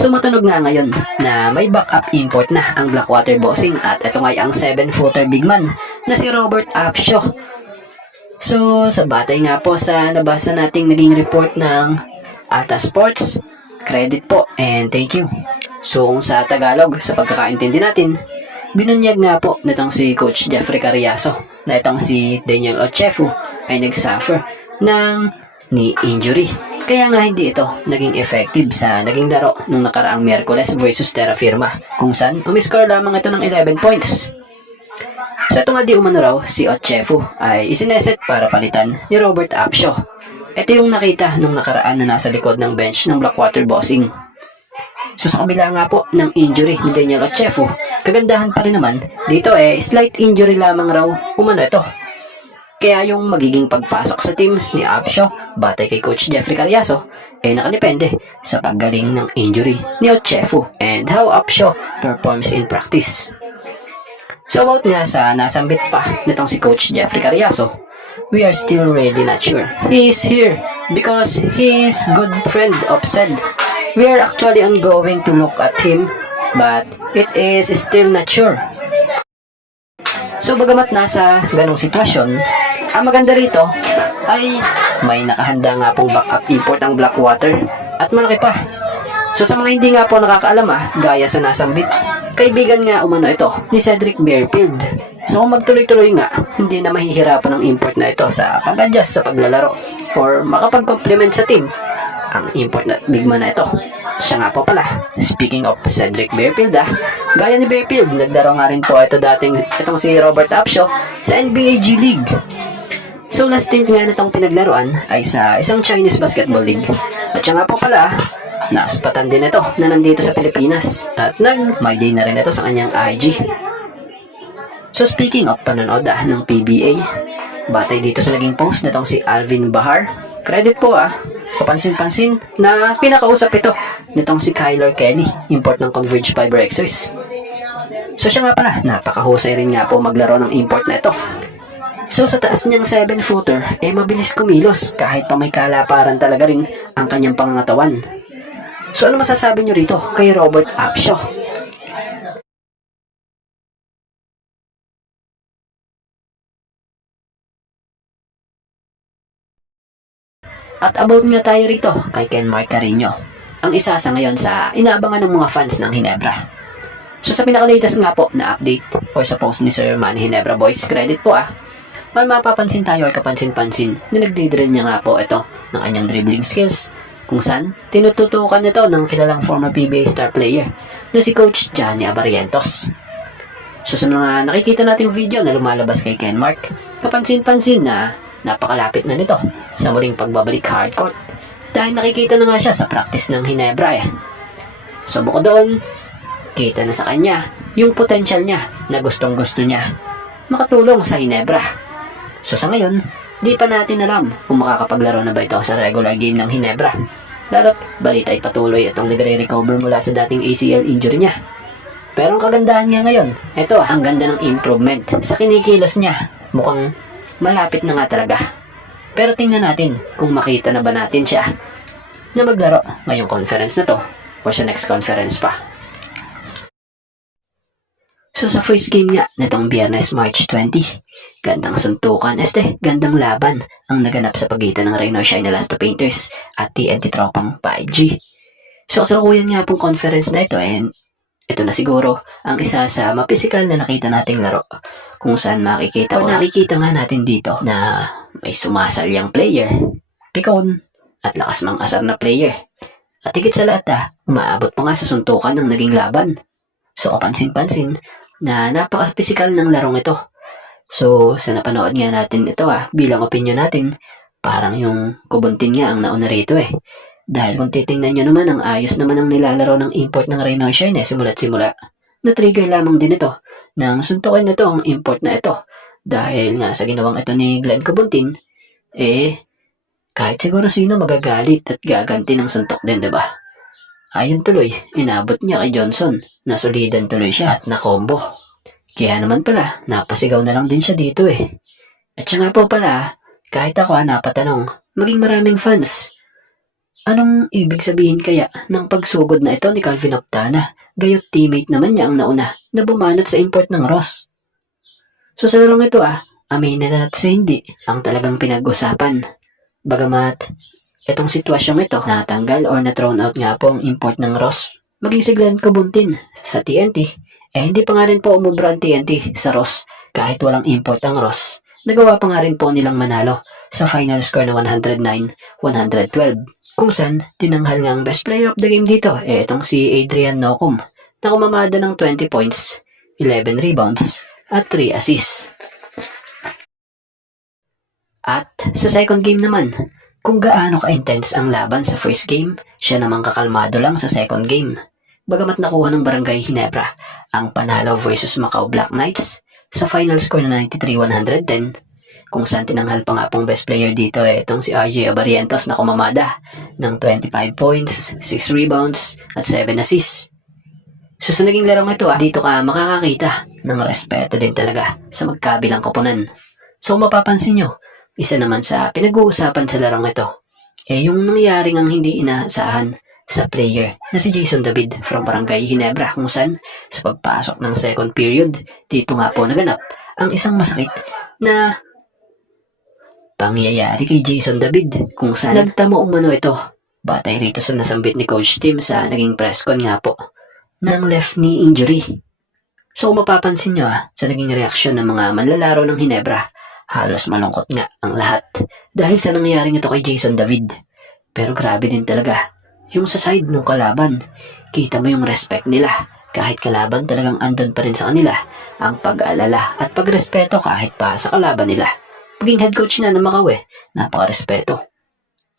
So matunog nga ngayon na may backup import na ang Blackwater Bossing at ito nga ang 7-footer big man na si Robert Apsio. So sa batay nga po sa nabasa nating naging report ng Alta Sports, credit po and thank you. So kung sa Tagalog, sa pagkakaintindi natin, binunyag nga po nitong si Coach Jeffrey Carriazo na itong si Daniel Ochefu ay nagsuffer ng knee injury. Kaya nga hindi ito naging effective sa naging laro nung nakaraang Miyerkules versus Terra Firma, kung saan umiscore lamang ito ng 11 points. So ito nga di umano raw si Ochefu ay isineset para palitan ni Robert Apsio. Ito yung nakita nung nakaraan na nasa likod ng bench ng Blackwater Bossing. So sa kabila nga po ng injury ni Daniel Ochefu, kagandahan pa rin naman dito slight injury lamang raw umano ito. Kaya yung magiging pagpasok sa team ni Apsio batay kay Coach Jeffrey Carriazo nakadepende sa paggaling ng injury ni Ochefu and how Apsio performs in practice. So about nga sa nasambit pa nitong si Coach Jeffrey Carriazo, we are still really not sure. He is here because he is good friend of Sed. We are actually ongoing to look at him but it is still not sure. So bagamat nasa ganong sitwasyon, ang maganda rito ay may nakahanda nga pong backup import ang Blackwater at malaki pa. So sa mga hindi nga po nakakaalam gaya sa nasambit, kaibigan nga umano ito ni Cedric Bearfield. So kung magtuloy-tuloy nga, hindi na mahihirapan ang import na ito sa pag-adjust sa paglalaro or makapag-complement sa team ang import na big man na ito. Siya nga po pala, speaking of Cedric Bearfield gaya ni Bearfield, naglaro nga rin po itong si Robert Apsio sa NBA G League. So last stint nga nitong pinaglaruan ay sa isang Chinese Basketball League. At siya nga po pala, naaspatan din ito na nandito sa Pilipinas at nag-my day na rin ito sa kanyang IG. So speaking of panonood ng PBA, batay dito sa naging post nitong si Alvin Bahar, credit po papansin-pansin na pinakausap ito nitong si Kyler Kelly, import ng Converge Fiber Xers. So siya nga pala, napakahusay rin nga po maglaro ng import na ito. So sa taas niyang 7-footer, mabilis kumilos kahit pa may kalaparan talaga rin ang kanyang pangangatawan. So ano masasabi niyo rito kay Robert Apsio? At about nga tayo rito kay Kenmark Carino, ang isa sa ngayon sa inaabangan ng mga fans ng Ginebra. So sa pinaka-latest nga po na update or sa post ni Sir Manny Ginebra Boys, credit po may mapapansin tayo or kapansin-pansin na nagdidrill niya nga po ito ng kanyang dribbling skills, kung saan tinututukan nito ng kilalang former PBA star player na si Coach Johnny Abarientos. So sa mga nakikita nating video na lumalabas kay Kenmark, kapansin-pansin na napakalapit na nito sa muling pagbabalik hardcourt dahil nakikita na nga siya sa practice ng Ginebra So bukod doon, kita na sa kanya yung potential niya na gustong-gusto niya makatulong sa Ginebra. So sa ngayon, di pa natin alam kung makakapaglaro na ba ito sa regular game ng Ginebra. Lalo't balita ay patuloy itong nagre-recover mula sa dating ACL injury niya. Pero ang kagandahan niya ngayon, ito ang ganda ng improvement sa kinikilos niya. Mukhang malapit na nga talaga. Pero tingnan natin kung makita na ba natin siya na maglaro ngayong conference na to o sa next conference pa. So sa first game nga nitong Biyernes March 20, gandang suntukan gandang laban ang naganap sa pagitan ng Reynoy Shine Elasto Painters at TNT Tropang 5G. So kasalukuyan nga pong conference na ito and ito na siguro ang isa sa mapisikal na nakita nating laro kung saan nakikita nga natin dito na may sumasalyang player, pikon at lakas mang asar na player. At higit sa lahat umaabot pa nga sa suntukan ng naging laban. So kapansin-pansin na napaka-physical ng larong ito. So sa napanood nga natin ito bilang opinion natin, parang yung Kubuntin nga ang nauna rito Dahil kung titingnan nyo naman, ang ayos naman ang nilalaro ng import ng Reynoy Shine simula't simula. Na-trigger lamang din ito nang suntukin nito ang import na ito. Dahil nga sa ginawang ito ni Glenn Kubuntin, kahit siguro sino magagalit at gaganti ng suntok din, diba? Ayun tuloy, inabot niya kay Johnson. Nasulidan tuloy siya at nakombo. Kaya naman pala, napasigaw na lang din siya dito At siya nga po pala, kahit ako napatanong, maging maraming fans. Anong ibig sabihin kaya ng pagsugod na ito ni Calvin Optana? Gayot teammate naman niya ang nauna na bumanat sa import ng Ross. So sa larong ito aminin na sa hindi ang talagang pinag-usapan. Bagamat itong sitwasyong ito natanggal or na-thrown out nga po ang import ng Ross, maging si Glenn Cabuntin sa TNT, hindi pa nga rin po umubra ang TNT sa Ross kahit walang import ang Ross. Nagawa pa nga rin po nilang manalo sa final score na 109-112 kung saan tinanghal nga ang best player of the game dito itong si Adrian Nocum na kumamada ng 20 points, 11 rebounds at 3 assists. At sa second game naman, kung gaano ka-intense ang laban sa first game, siya namang kakalmado lang sa second game. Bagamat nakuha ng Barangay Ginebra ang panalo versus Macau Black Knights sa final score na 93-110, kung saan tinanghal pa nga pong best player dito itong si RJ Abarientos na kumamada ng 25 points, 6 rebounds at 7 assists. So sa naging larong ito dito ka makakakita ng respeto din talaga sa magkabilang koponan. So mapapansin nyo, isa naman sa pinag-uusapan sa larong ito yung nangyari ngang hindi inaasahan sa player na si Jason David from Barangay Ginebra, kung saan sa pagpasok ng second period dito nga po naganap ang isang masakit na pangyayari kay Jason David, kung saan nagtamo umano ito batay rito sa nasambit ni Coach Tim sa naging press con nga po ng left knee injury. So mapapansin nyo sa naging reaksyon ng mga manlalaro ng Ginebra, halos malungkot nga ang lahat dahil sa nangyaring ito kay Jason David. Pero grabe din talaga yung sa side ng kalaban, kita mo yung respect nila kahit kalaban talagang andon pa rin sa kanila ang pag-aalala at pagrespeto kahit pa sa kalaban nila. Maging head coach na ng Macau napaka-respeto.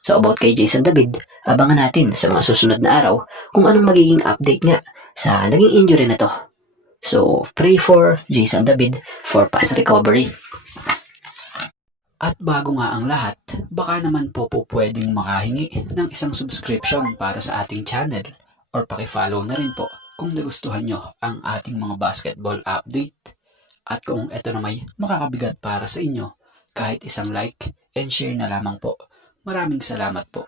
So about kay Jason David, abangan natin sa mga susunod na araw kung anong magiging update nga sa naging injury na to. So pray for Jason David for fast recovery. At bago nga ang lahat, baka naman po pwedeng makahingi ng isang subscription para sa ating channel or pakifollow na rin po kung nagustuhan nyo ang ating mga basketball update. At kung ito na may makakabigat para sa inyo, kahit isang like and share na lamang po. Maraming salamat po.